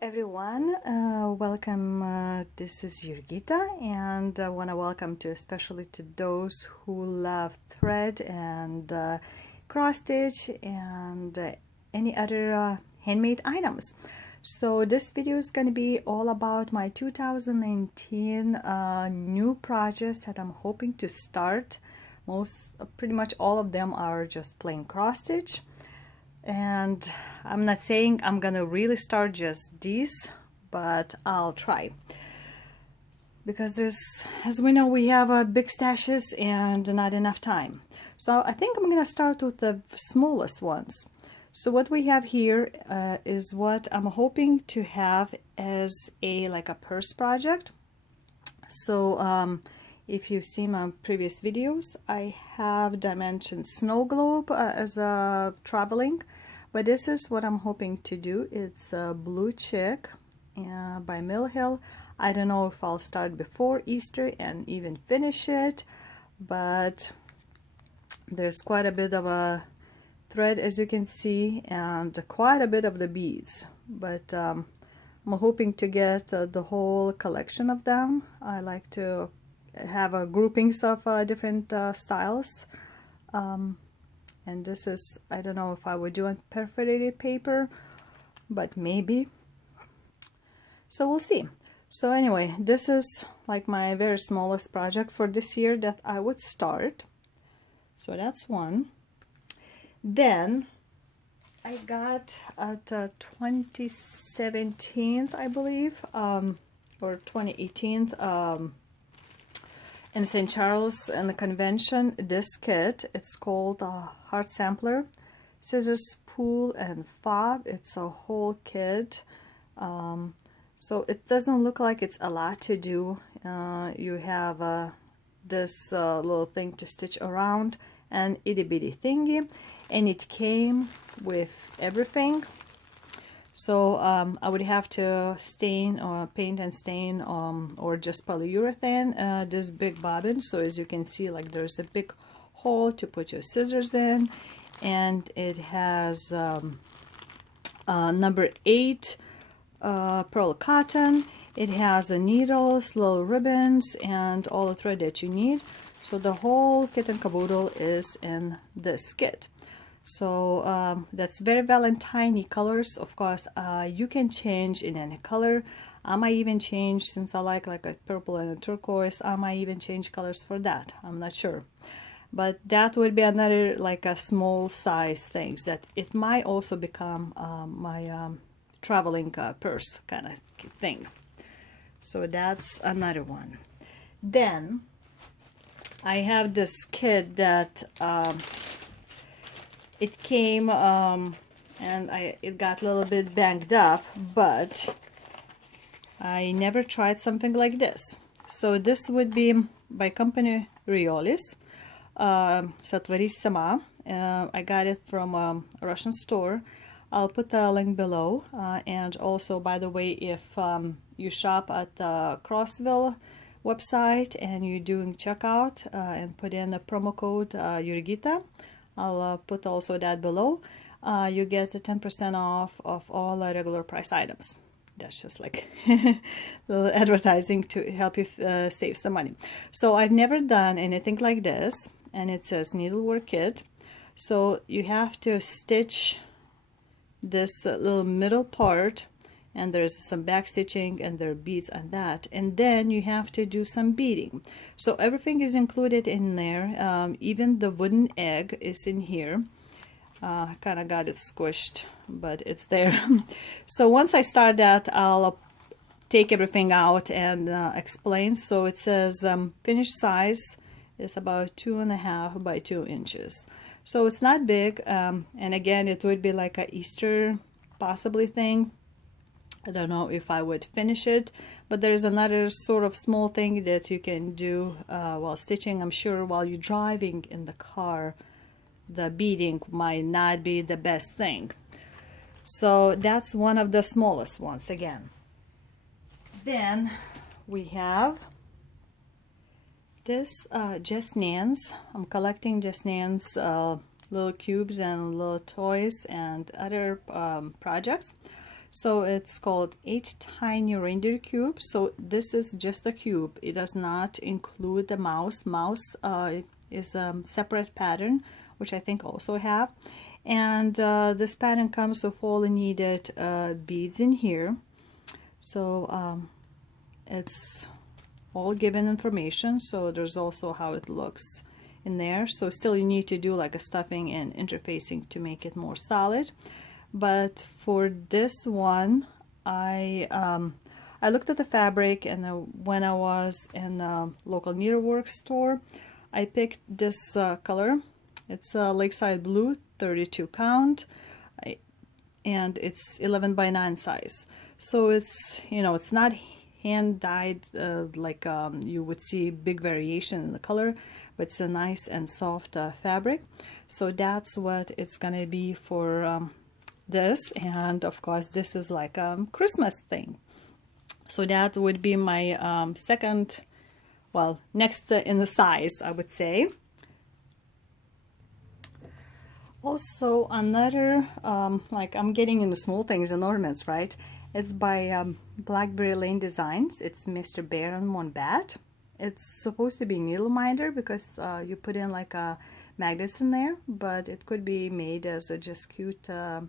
Everyone, welcome. This is Jurgita, and I want to welcome to especially to those who love thread and cross stitch and any other handmade items. So this video is going to be all about my 2019 new projects that I'm hoping to start. Pretty much all of them are just plain cross stitch. And I'm not saying I'm gonna really start just these, but I'll try, because there's, as we know, we have big stashes and not enough time. So I think I'm gonna start with the smallest ones. So what we have here is what I'm hoping to have as like a purse project. So if you've seen my previous videos, I have dimensioned snow globe as a traveling, but this is what I'm hoping to do. It's a Blue Chick by Mill Hill. I don't know if I'll start before Easter and even finish it, but there's quite a bit of a thread, as you can see, and quite a bit of the beads, but I'm hoping to get the whole collection of them. I like to have a groupings of different styles, and this is, I don't know if I would do on perforated paper, but maybe, so we'll see. So anyway, this is like my very smallest project for this year that I would start. So that's one. Then I got at 2017, I believe, or 2018, in St. Charles in the convention, this kit. It's called Heart Sampler, Scissors, Spool, and Fob. It's a whole kit. So it doesn't look like it's a lot to do. You have this little thing to stitch around, and itty bitty thingy, and it came with everything. So I would have to stain or paint and stain or just polyurethane this big bobbin. So as you can see, like there's a big hole to put your scissors in, and it has number 8 pearl cotton. It has needles, little ribbons, and all the thread that you need. So the whole kit and caboodle is in this kit. So that's very Valentine-y colors. Of course, you can change in any color. I might even change, since I like a purple and a turquoise, I might even change colors for that. I'm not sure. But that would be another like a small size things that it might also become my traveling purse kind of thing. So that's another one. Then I have this kit that it came and it got a little bit banged up, but I never tried something like this. So this would be by company Riolis, Satvarissima. I got it from a Russian store. I'll put the link below, and also, by the way, if you shop at the Crossville website and you're doing checkout and put in the promo code Jurgita, I'll put also that below. You get the 10% off of all regular price items. That's just like little advertising to help you save some money. So I've never done anything like this, and it says needlework kit. So you have to stitch this little middle part, and there's some back stitching and there are beads on that, and then you have to do some beading. So everything is included in there. Even the wooden egg is in here. I kind of got it squished, but it's there. So once I start that, I'll take everything out and explain. So it says finished size is about 2.5 by 2 inches. So it's not big, and again, it would be like a Easter possibly thing. I don't know if I would finish it, but there's another sort of small thing that you can do while stitching. I'm sure while you're driving in the car, the beading might not be the best thing. So that's one of the smallest ones again. Then we have this Just Nan's. I'm collecting Just Nan's little cubes and little toys and other projects. So it's called 8 Tiny Reindeer cubes. So this is just a cube. It does not include the mouse. Mouse is a separate pattern, which I think also have. And this pattern comes with all the needed beads in here. So it's all given information. So there's also how it looks in there. So still you need to do like a stuffing and interfacing to make it more solid. But for this one, I looked at the fabric, and when I was in a local needlework store, I picked this color. It's a Lakeside Blue, 32 count, and it's 11 by 9 size. So it's, you know, it's not hand dyed like you would see big variation in the color, but it's a nice and soft fabric. So that's what it's gonna be for this. And of course this is like a Christmas thing. So that would be my second, well, next in the size, I would say. Also another, like I'm getting into small things and ornaments, right? It's by Blackberry Lane Designs. It's Mr. Bear and Wombat. It's supposed to be needle minder because you put in like a magnets in there, but it could be made as a just cute, you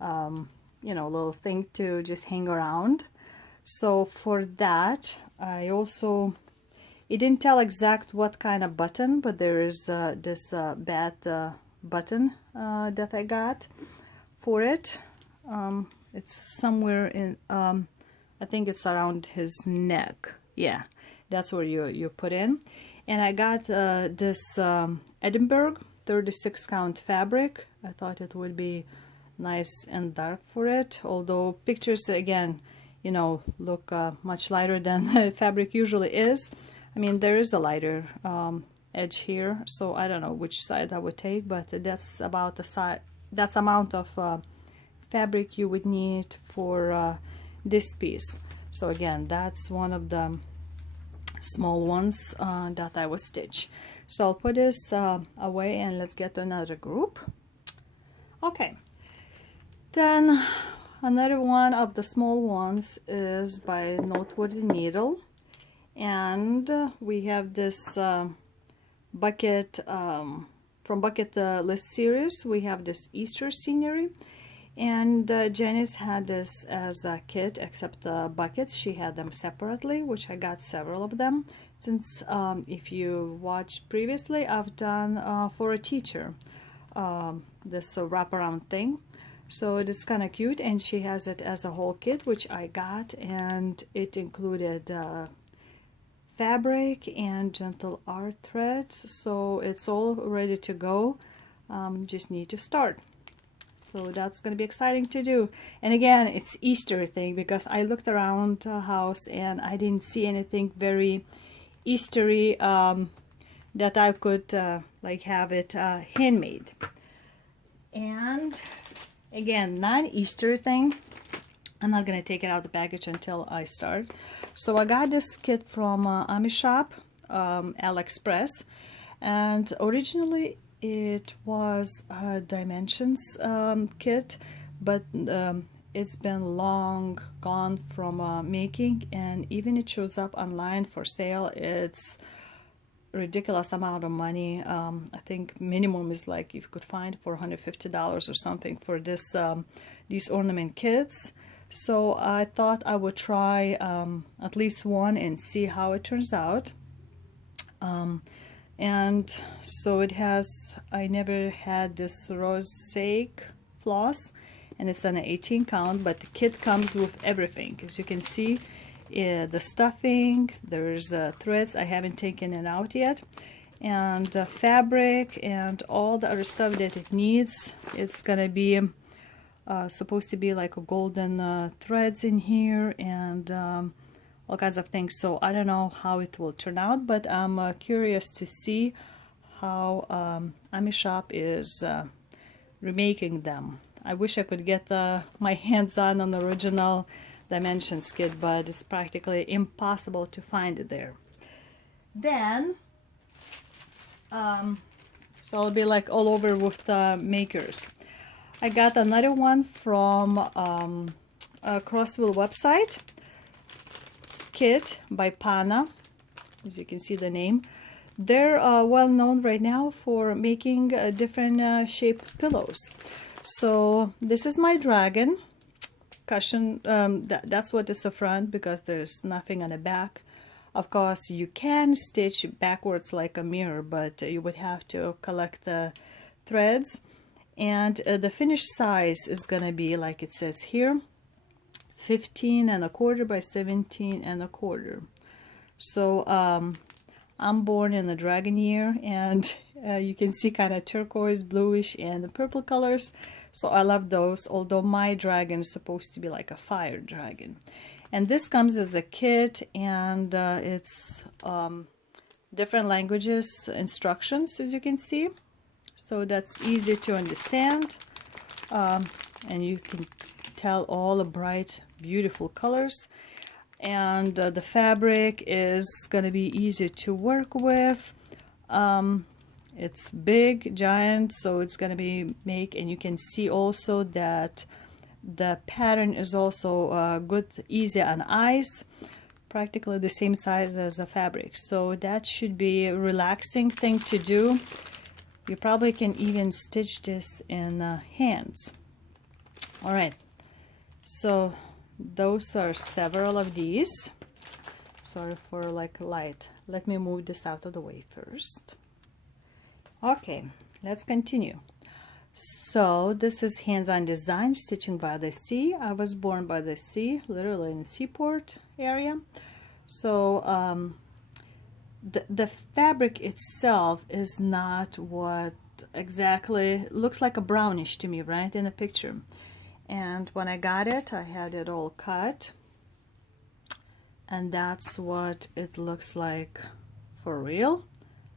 know, little thing to just hang around. So for that, I also, it didn't tell exact what kind of button, but there is this bat button that I got for it. It's somewhere in, I think it's around his neck. Yeah, that's where you put in. And I got this Edinburgh 36 count fabric. I thought it would be nice and dark for it, although pictures again, you know, look much lighter than the fabric usually is. I mean, there is a lighter edge here, so I don't know which side I would take, but that's about the size, that's amount of fabric you would need for this piece. So again, that's one of the small ones that I would stitch. So I'll put this away and let's get to another group. Okay, then another one of the small ones is by Noteworthy Needle, and we have this bucket from Bucket List series. We have this Easter scenery, and Janice had this as a kit, except the buckets she had them separately, which I got several of them, since if you watched previously, I've done for a teacher this wraparound thing. So it is kind of cute, and she has it as a whole kit, which I got, and it included fabric and gentle art threads. So it's all ready to go. Just need to start. So that's going to be exciting to do. And again, it's Easter thing, because I looked around the house and I didn't see anything very Eastery that I could like have it handmade. And again, non-Easter thing, I'm not going to take it out of the package until I start. So I got this kit from Amishop, AliExpress, and originally it was a Dimensions kit, but it's been long gone from making, and even it shows up online for sale. It's ridiculous amount of money. I think minimum is like, if you could find $450 or something for this these ornament kits. So I thought I would try at least one and see how it turns out. And so it has, I never had this Rosaic floss, and it's an 18 count, but the kit comes with everything. As you can see, the stuffing, there's threads, I haven't taken it out yet, and fabric and all the other stuff that it needs. It's gonna be supposed to be like a golden threads in here, and all kinds of things. So I don't know how it will turn out, but I'm curious to see how Amishop is remaking them. I wish I could get my hands on an original Dimensions kit, but it's practically impossible to find it there. Then so I'll be like all over with makers. I got another one from a Crossville website, Kit by Pana, as you can see the name. They're well known right now for making different shaped pillows. So this is my dragon cushion. That's what is the front, because there's nothing on the back. Of course, you can stitch backwards like a mirror, but you would have to collect the threads. And the finished size is gonna be, like it says here, 15¼ by 17¼ So I'm born in the dragon year, and you can see kind of turquoise, bluish, and the purple colors. So I love those, although my dragon is supposed to be like a fire dragon. And this comes as a kit, and it's different languages instructions, as you can see. So that's easy to understand. And you can tell all the bright, beautiful colors. And the fabric is going to be easy to work with. It's big, giant, so it's going to be and you can see also that the pattern is also good, easy on eyes, practically the same size as the fabric. So that should be a relaxing thing to do. You probably can even stitch this in hands. All right, so those are several of these. Sorry for like light. Let me move this out of the way first. Okay, let's continue. So this is hands-on design, stitching by the sea. I was born by the sea, literally in the seaport area. So the fabric itself is not what exactly, looks like a brownish to me, right, in the picture. And when I got it, I had it all cut, and that's what it looks like for real.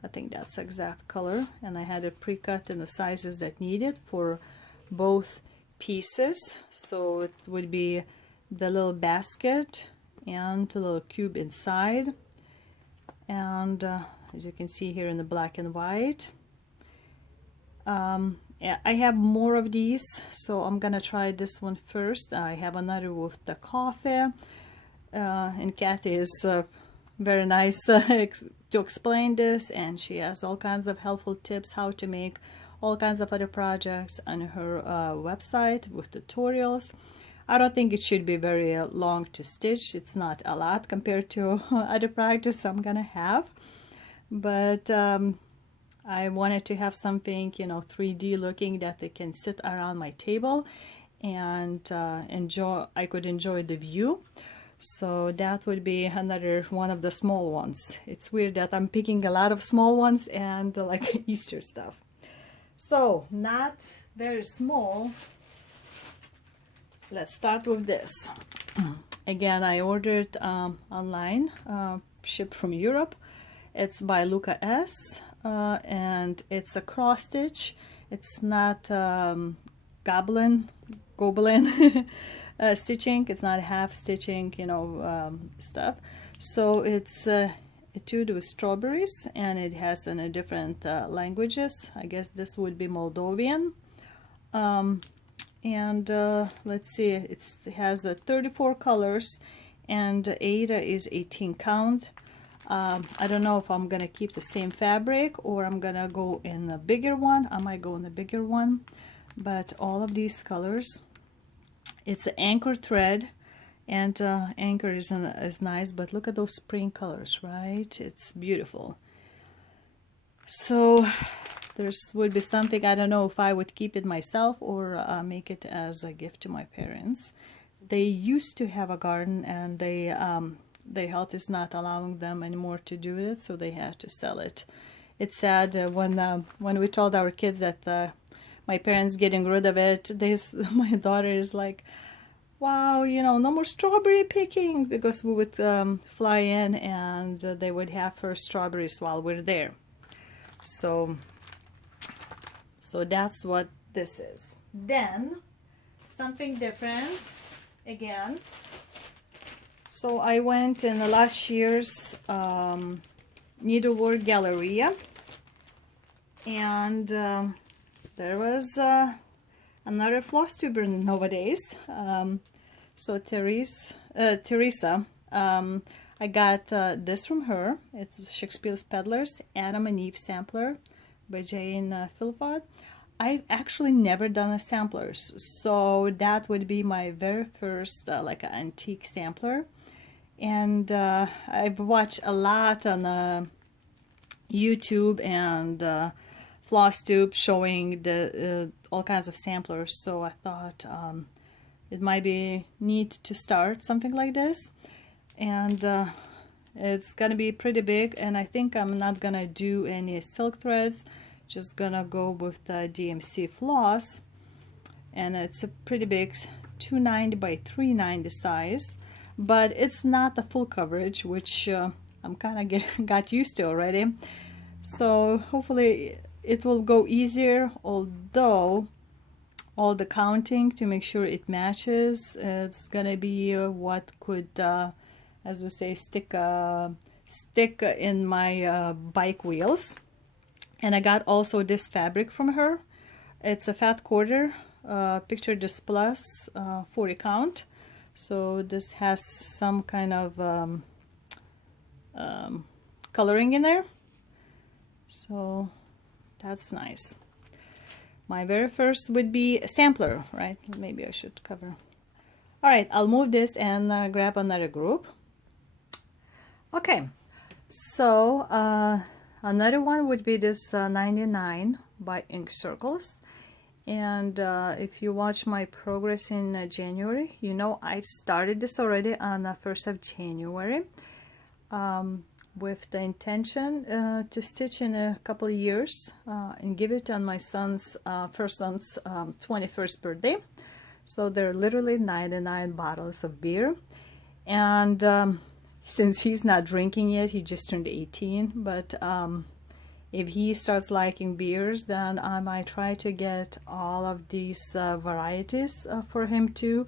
I think that's the exact color, and I had it pre-cut in the sizes that needed for both pieces. So it would be the little basket and the little cube inside, and as you can see here in the black and white. I have more of these, so I'm gonna try this one first. I have another with the coffee, and Kathy is very nice to explain this, and she has all kinds of helpful tips how to make all kinds of other projects on her website with tutorials. I don't think it should be very long to stitch. It's not a lot compared to other projects I'm gonna have, but I wanted to have something, you know, 3D looking, that they can sit around my table and I could enjoy the view. So that would be another one of the small ones. It's weird that I'm picking a lot of small ones and like Easter stuff. So not very small. Let's start with this. Again, I ordered online, shipped from Europe. It's by Luca-S, and it's a cross stitch. It's not goblin stitching. It's not half stitching, you know, stuff. So it's Etude with strawberries, and it has in different languages. I guess this would be Moldovan. And let's see, it has 34 colors, and Ada is 18 count. I don't know if I'm gonna keep the same fabric or I'm gonna go in the bigger one. I might go in the bigger one, but all of these colors. It's an anchor thread, and anchor is nice, but look at those spring colors, right? It's beautiful. So there's would be something, I don't know if I would keep it myself or make it as a gift to my parents. They used to have a garden, and their health is not allowing them anymore to do it, so they have to sell it. It's sad when we told our kids that my parents getting rid of it, my daughter is like, wow, you know, no more strawberry picking, because we would fly in and they would have first strawberries while we're there. So that's what this is. Then something different again. So I went in the last year's Needlework Galleria, and there was another floss tuber nowadays. So Teresa, I got this from her. It's Shakespeare's Peddler's Adam and Eve sampler by Jane Philpott. I've actually never done a samplers, so that would be my very first like an antique sampler. And I've watched a lot on YouTube and Flosstube showing the all kinds of samplers, so I thought it might be neat to start something like this. And it's gonna be pretty big, and I think I'm not gonna do any silk threads, just gonna go with the DMC floss, and it's a pretty big 290 by 390 size, but it's not the full coverage, which I'm kind of got used to already. So hopefully it will go easier, although all the counting to make sure it matches, it's gonna be what could, as we say, stick in my bike wheels. And I got also this fabric from her. It's a fat quarter, picture this plus 40 count. So this has some kind of coloring in there. So that's nice. My very first would be a sampler, right? Maybe I should cover. All right, I'll move this and grab another group. Okay, so another one would be this 99 by Ink Circles. And if you watch my progress in January, you know I've started this already on the 1st of January with the intention to stitch in a couple of years and give it on my son's first son's 21st birthday. So there are literally 99 bottles of beer, and since he's not drinking yet, he just turned 18, but if he starts liking beers, then I might try to get all of these varieties for him too.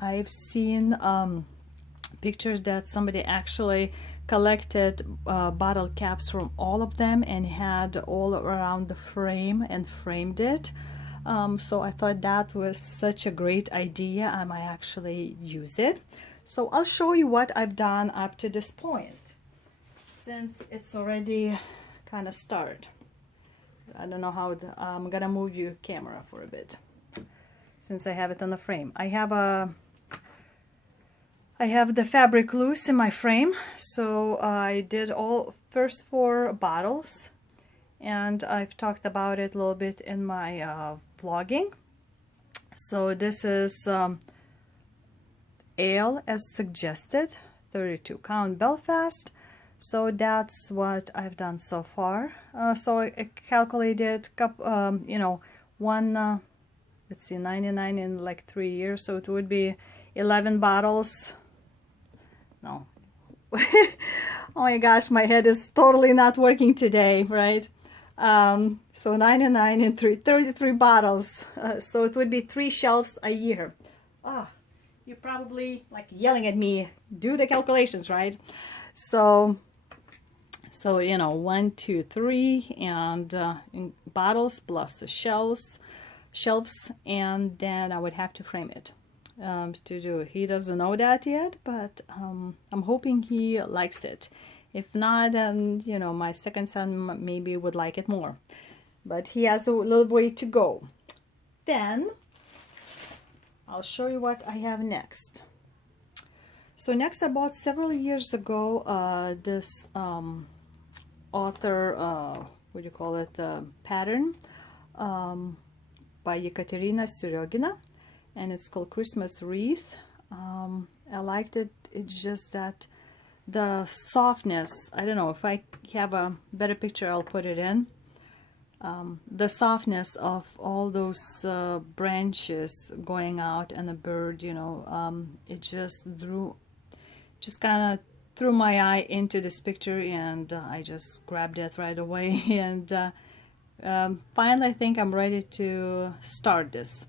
I've seen pictures that somebody actually collected bottle caps from all of them and had all around the frame and framed it. So I thought that was such a great idea. I might actually use it. So I'll show you what I've done up to this point, since it's already kind of started. I don't know how I'm gonna move your camera for a bit since I have it on the frame. I have the fabric loose in my frame, so I did all first 4 bottles, and I've talked about it a little bit in my vlogging. So this is ale as suggested, 32 count Belfast. So that's what I've done so far. So I calculated, you know, one, let's see, 99 in like 3 years, so it would be 11 bottles. No. Oh my gosh, my head is totally not working today, right? So 99 in 33 bottles. So it would be 3 shelves a year. Ah, you're probably like yelling at me, do the calculations, right? So you know, 1, 2, 3, and in bottles plus the shelves, and then I would have to frame it to do. He doesn't know that yet, but I'm hoping he likes it. If not, then you know, my second son maybe would like it more, but he has a little way to go. Then I'll show you what I have next. So next, I bought several years ago this author, what do you call it, pattern by Ekaterina Seriogina, and it's called Christmas Wreath. I liked it. It's just that the softness, I don't know, if I have a better picture I'll put it in. The softness of all those branches going out and a bird, you know, it just kind of threw my eye into this picture, and I just grabbed it right away. And finally I think I'm ready to start this.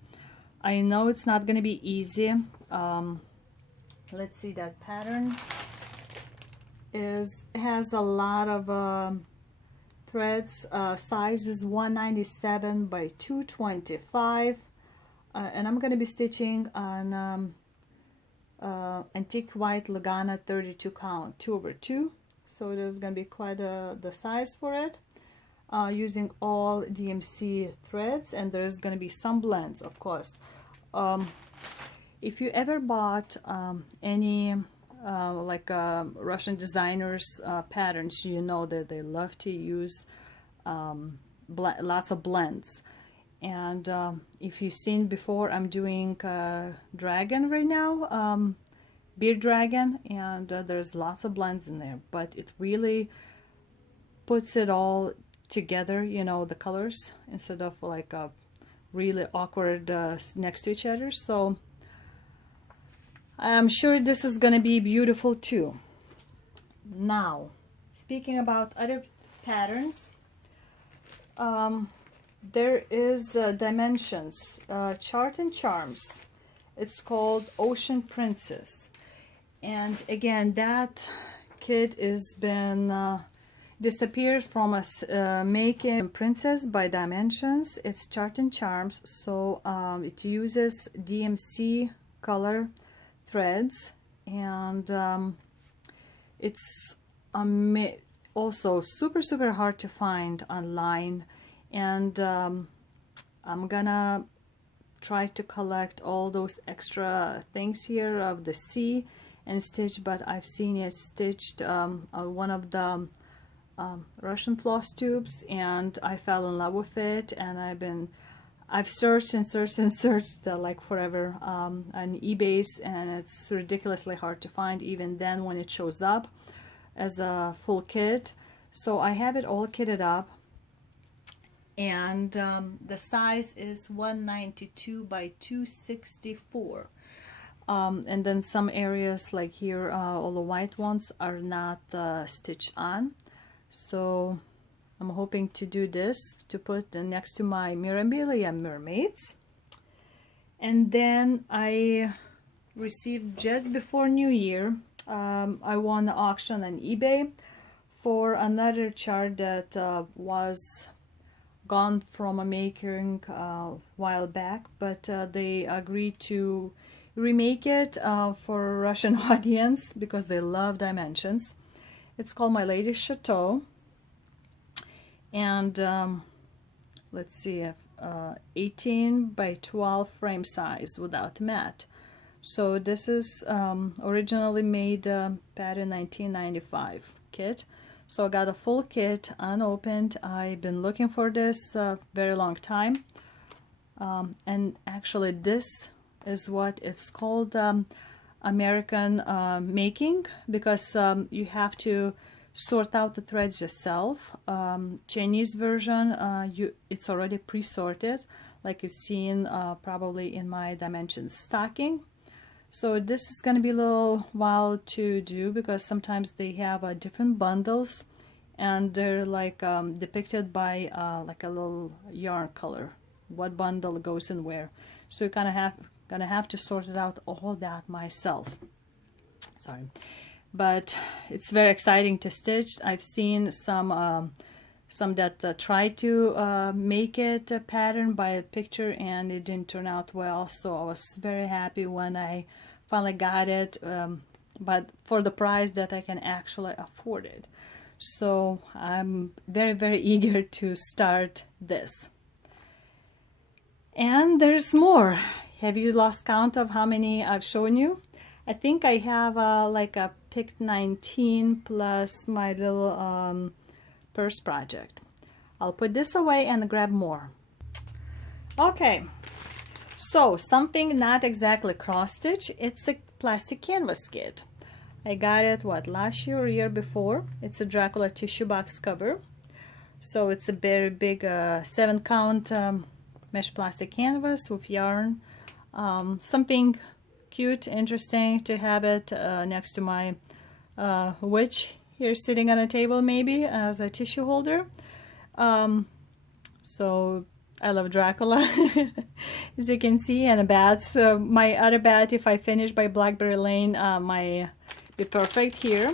I know it's not going to be easy. Let's see that pattern. has a lot of threads. Size is 197 by 225, and I'm going to be stitching on antique white Lugana 32 count 2/2, so there's going to be quite the size for it, using all DMC threads, and there's going to be some blends, of course. If you ever bought any like Russian designers patterns, you know that they love to use lots of blends. And if you've seen before, I'm doing dragon right now, beard dragon, and there's lots of blends in there, but it really puts it all together, you know, the colors, instead of like really awkward next to each other. So I'm sure this is gonna be beautiful too. Now, speaking about other patterns, there is Dimensions Chart and Charms. It's called Ocean Princess, and again, that kit has been disappeared from us, making Princess by Dimensions. It's Chart and Charms, so it uses DMC color threads, and it's also super hard to find online, and I'm gonna try to collect all those extra things here of the sea and stitch, but I've seen it stitched on one of the Russian floss tubes, and I fell in love with it, and I've searched and searched like forever on eBay, and it's ridiculously hard to find even then when it shows up as a full kit. So I have it all kitted up, and the size is 192 by 264. And then some areas like here, all the white ones are not stitched on. So I'm hoping to do this to put next to my Mirabilis mermaids. And then I received just before New Year, I won an auction on eBay for another chart that was gone from a maker a while back, but they agreed to remake it for a Russian audience because they love dimensions. It's called my Lady Chateau, and let's see, 18 by 12 frame size without mat. So this is originally made pattern 1995 kit. So I got a full kit unopened. I've been looking for this very long time, and actually this is what it's called, American making, because you have to sort out the threads yourself. Chinese version, it's already pre-sorted, like you've seen probably in my dimensions stocking. So this is going to be a little while to do, because sometimes they have different bundles, and they're like depicted by like a little yarn color, what bundle goes in where. So you kind of gonna have to sort it out all that myself. Sorry, but it's very exciting to stitch. I've seen some that try to make it a pattern by a picture, and it didn't turn out well. So I was very happy when I finally got it, but for the price that I can actually afford it. So I'm very eager to start this. And there's more. Have you lost count of how many I've shown you? I think I have like a picked 19 plus my little purse project. I'll put this away and grab more. Okay, so something not exactly cross stitch. It's a plastic canvas kit. I got it last year or year before. It's a Dracula tissue box cover. So it's a very big 7 count mesh plastic canvas with yarn. Something cute, interesting to have it next to my witch here sitting on a table, maybe as a tissue holder. So I love Dracula, as you can see, and a bat. So my other bat, if I finish by Blackberry Lane, might be perfect here.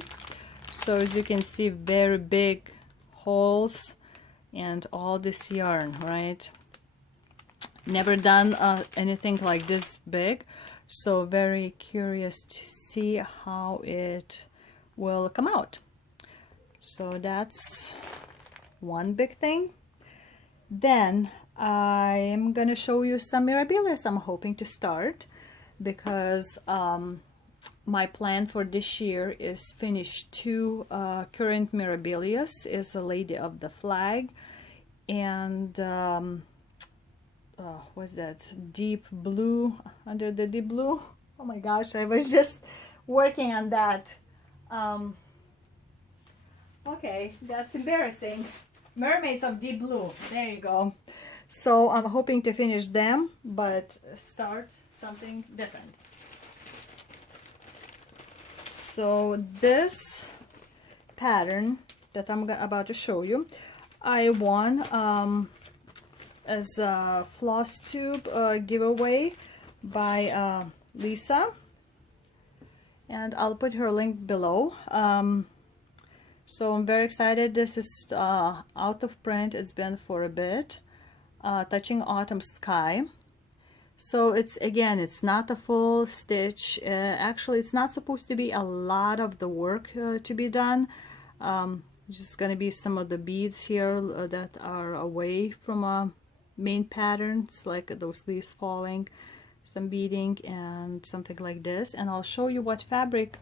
So as you can see, very big holes and all this yarn, right? Never done anything like this big, so very curious to see how it will come out. So that's one big thing. Then I'm gonna show you some Mirabilis I'm hoping to start, because my plan for this year is finish two current Mirabilis. Is a Lady of the Flag and what's that, deep blue, under the deep blue. Oh my gosh, I was just working on that. Okay, that's embarrassing. Mermaids of Deep Blue, there you go. So I'm hoping to finish them, but start something different. So this pattern that I'm about to show you, I won as a Flosstube giveaway by Lisa, and I'll put her link below. So I'm very excited. This is out of print. It's been for a bit. Touching Autumn Sky. So it's, again, it's not a full stitch. Actually, it's not supposed to be a lot of the work to be done. Just gonna be some of the beads here that are away from a main patterns, like those leaves falling, some beading and something like this. And I'll show you what fabric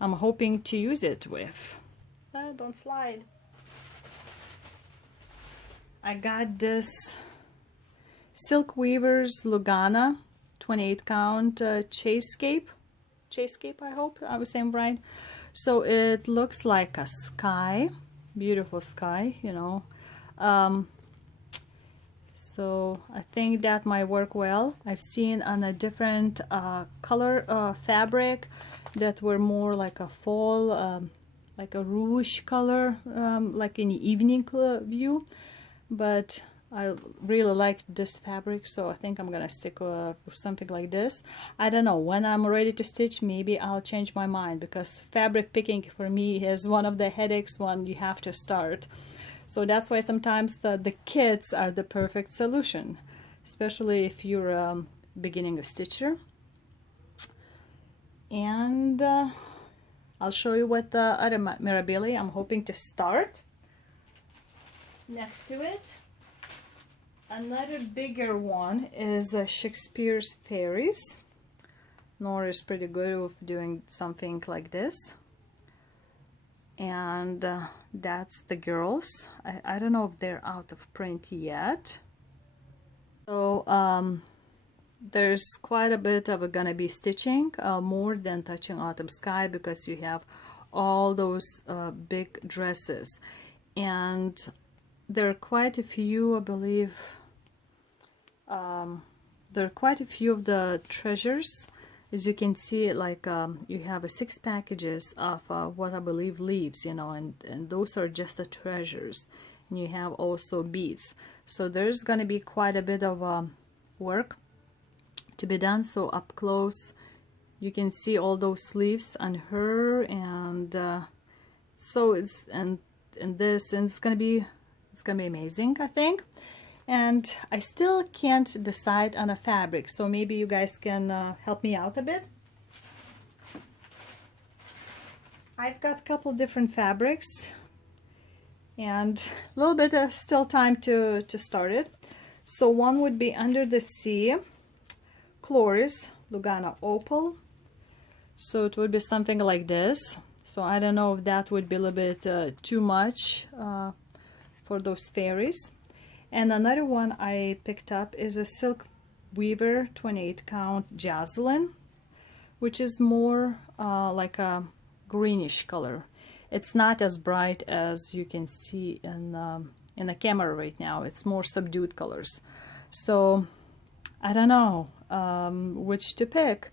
I'm hoping to use it with. Don't slide. I got this Silk Weavers Lugana 28 count Chasescape, I hope I was saying right. So it looks like a sky, beautiful sky, you know. So I think that might work well. I've seen on a different color fabric that were more like a fall, like a rouge color, like in the evening view. But I really liked this fabric, so I think I'm gonna stick with something like this. I don't know, when I'm ready to stitch, maybe I'll change my mind, because fabric picking for me is one of the headaches when you have to start. So that's why sometimes the kits are the perfect solution, especially if you're beginning a stitcher. And I'll show you what the other Mirabilis I'm hoping to start. Next to it, another bigger one is Shakespeare's Fairies. Nora is pretty good with doing something like this. And that's the girls. I don't know if they're out of print yet. So there's quite a bit of gonna be stitching, more than Touching Autumn Sky, because you have all those big dresses. And there are quite a few, I believe, there are quite a few of the treasures. As you can see, like you have 6 packages of what I believe leaves, you know, and those are just the treasures. And you have also beads. So there's going to be quite a bit of work to be done. So up close, you can see all those leaves on her, and so it's and this, and it's gonna be amazing, I think. And I still can't decide on a fabric, so maybe you guys can help me out a bit. I've got a couple different fabrics and a little bit of still time to start it. So one would be Under the Sea, Chloris, Lugana Opal. So it would be something like this. So I don't know if that would be a little bit too much for those fairies. And another one I picked up is a Silk Weaver 28 count Jocelyn, which is more like a greenish color. It's not as bright as you can see in the camera right now. It's more subdued colors. So I don't know which to pick.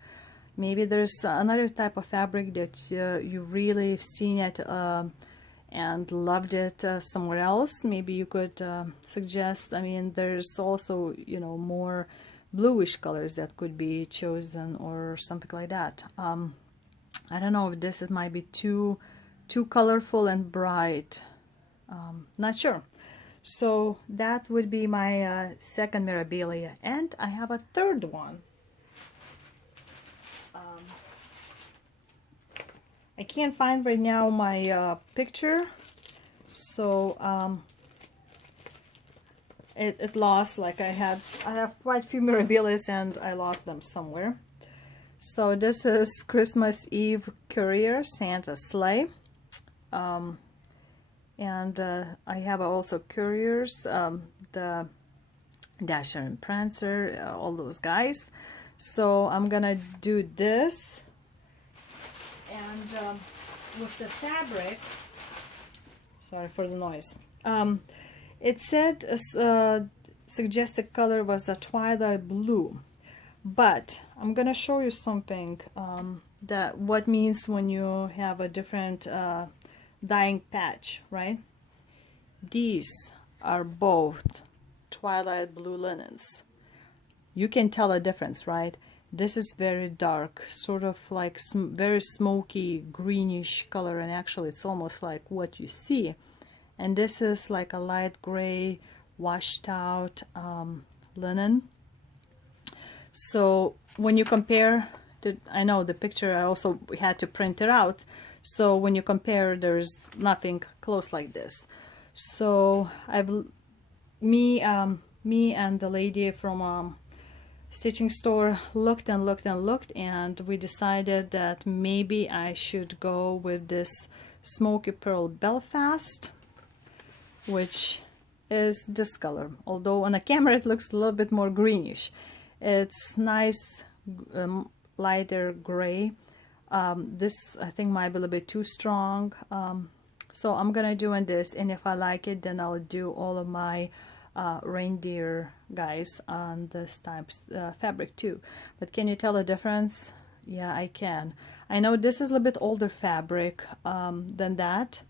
Maybe there's another type of fabric that you really seen it and loved it somewhere else. Maybe you could suggest. I mean, there's also, you know, more bluish colors that could be chosen or something like that. I don't know if this it might be too colorful and bright. Not sure. So that would be my second Mirabilia, and I have a third one. I can't find right now my picture, so it lost. Like I have quite a few Mirabilis and I lost them somewhere. So this is Christmas Eve Courier Santa Sleigh, and I have also Couriers, the Dasher and Prancer, all those guys. So I'm gonna do this, and with the fabric, sorry for the noise, it said suggested color was the Twilight Blue, but I'm gonna show you something that what means when you have a different dyeing patch, right? These are both Twilight Blue linens. You can tell a difference, right? This is very dark, sort of like very smoky greenish color, and actually it's almost like what you see. And this is like a light gray washed out linen. So when you compare, I know the picture I also had to print it out, so when you compare there's nothing close like this. So me and the lady from stitching store looked and looked and looked, and we decided that maybe I should go with this Smoky Pearl Belfast, which is this color, although on the camera it looks a little bit more greenish. It's nice lighter gray. This I think might be a little bit too strong, so I'm gonna do this, and if I like it then I'll do all of my reindeer guys on this type fabric too. But can you tell the difference? Yeah, I can. I know this is a little bit older fabric than that,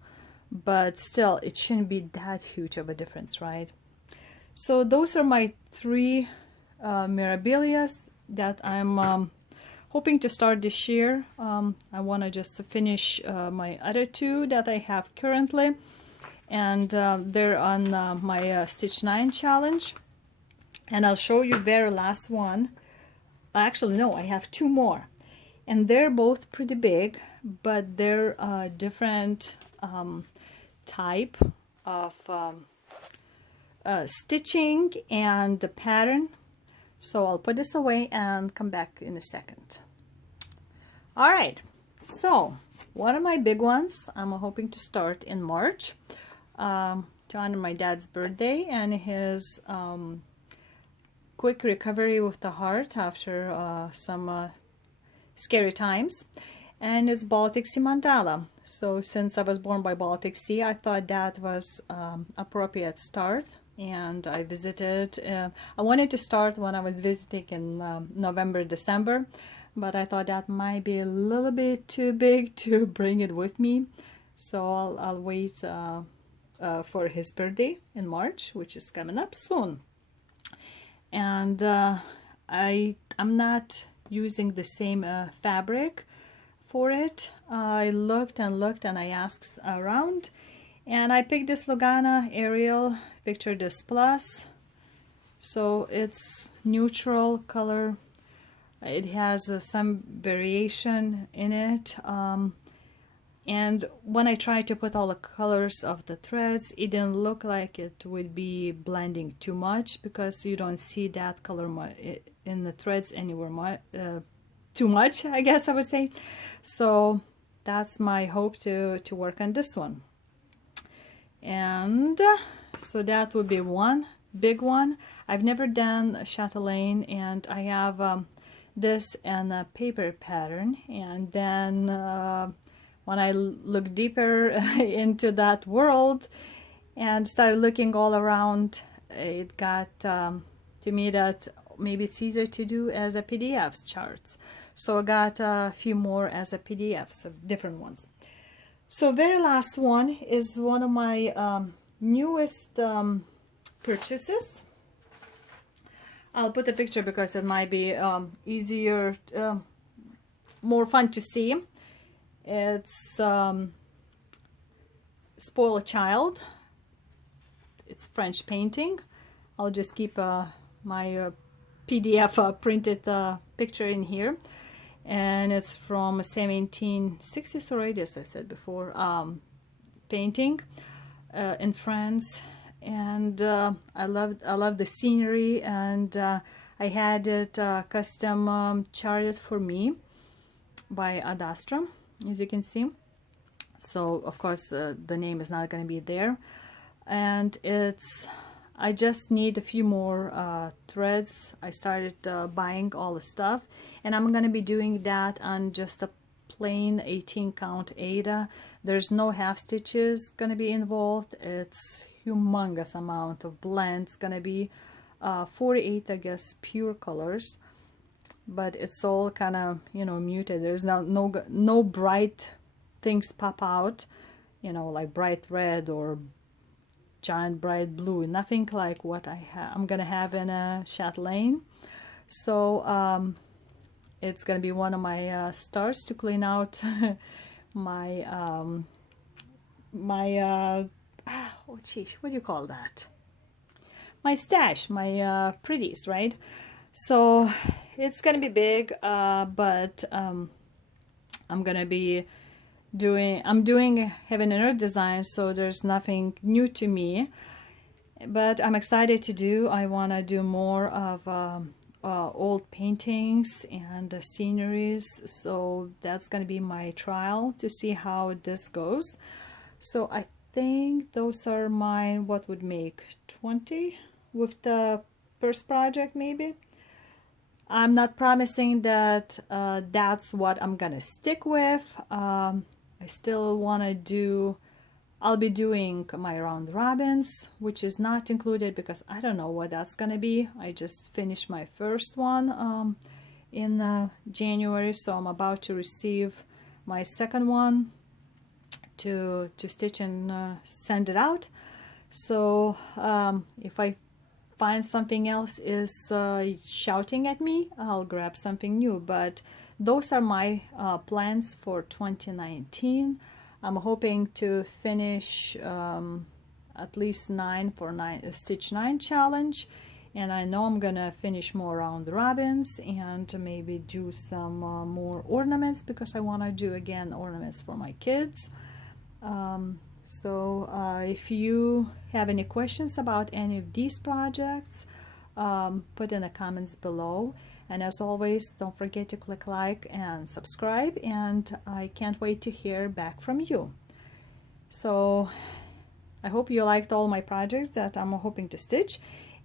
but still it shouldn't be that huge of a difference, right? So those are my three Mirabilias that I'm hoping to start this year. I want to just finish my other two that I have currently, and they're on my Stitch 9 challenge, and I'll show you very last one. Actually no, I have two more, and they're both pretty big, but they're different type of stitching and the pattern. So I'll put this away and come back in a second. All right, so one of my big ones I'm hoping to start in March to honor my dad's birthday and his quick recovery with the heart after some scary times, and it's Baltic Sea Montana. So since I was born by Baltic Sea, I thought that was appropriate start, and I visited. I wanted to start when I was visiting in November, December, but I thought that might be a little bit too big to bring it with me, so I'll wait for his birthday in March, which is coming up soon. And I'm not using the same fabric for it. I looked and looked and I asked around, and I picked this Lugana Ariel Picture This Plus. So it's neutral color. It has some variation in it, and when I tried to put all the colors of the threads, it didn't look like it would be blending too much, because you don't see that color in the threads anywhere too much, I guess I would say. So that's my hope to work on this one. And so that would be one big one. I've never done chatelaine, and I have this and a paper pattern, and then when I look deeper into that world and started looking all around, it got to me that maybe it's easier to do as a PDF charts. So I got a few more as a PDFs of different ones. So very last one is one of my newest purchases. I'll put a picture because it might be easier, more fun to see. It's Spoil a Child. It's French painting. I'll just keep my PDF printed picture in here. And it's from 1760s already, as I said before, painting in France. And I love the scenery, and I had it custom charted for me by Ad Astra, as you can see. So of course the name is not going to be there, and I just need a few more threads. I started buying all the stuff, and I'm going to be doing that on just a plain 18 count Aida. There's no half stitches going to be involved. It's humongous amount of blends, going to be 48, I guess, pure colors, but it's all kind of, you know, muted. There's no bright things pop out, you know, like bright red or giant bright blue. Nothing like what I'm gonna have in a Chatelaine. So it's gonna be one of my stars to clean out my oh geez, what do you call that? My stash, my pretties, right? So it's gonna be big, but I'm gonna be doing Heaven and Earth design, so there's nothing new to me, but I'm excited to do. I want to do more of old paintings and sceneries, so that's going to be my trial to see how this goes. So I think those are mine. What would make 20 with the first project, maybe. I'm not promising that that's what I'm gonna stick with. I still want to do, I'll be doing my round robins, which is not included because I don't know what that's gonna be. I just finished my first one in January, so I'm about to receive my second one to stitch and send it out. So if I find something else is shouting at me, I'll grab something new. But those are my plans for 2019. I'm hoping to finish at least 9 for Stitch 9 challenge, and I know I'm gonna finish more round robins and maybe do some more ornaments, because I want to do again ornaments for my kids. So if you have any questions about any of these projects, put in the comments below. And as always, don't forget to click like and subscribe, and I can't wait to hear back from you. So I hope you liked all my projects that I'm hoping to stitch,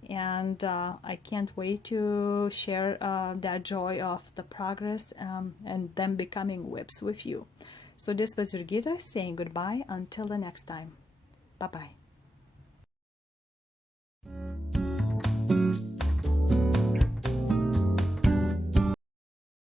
and I can't wait to share that joy of the progress and them becoming whips with you. So this was Jurgita saying goodbye until the next time. Bye-bye.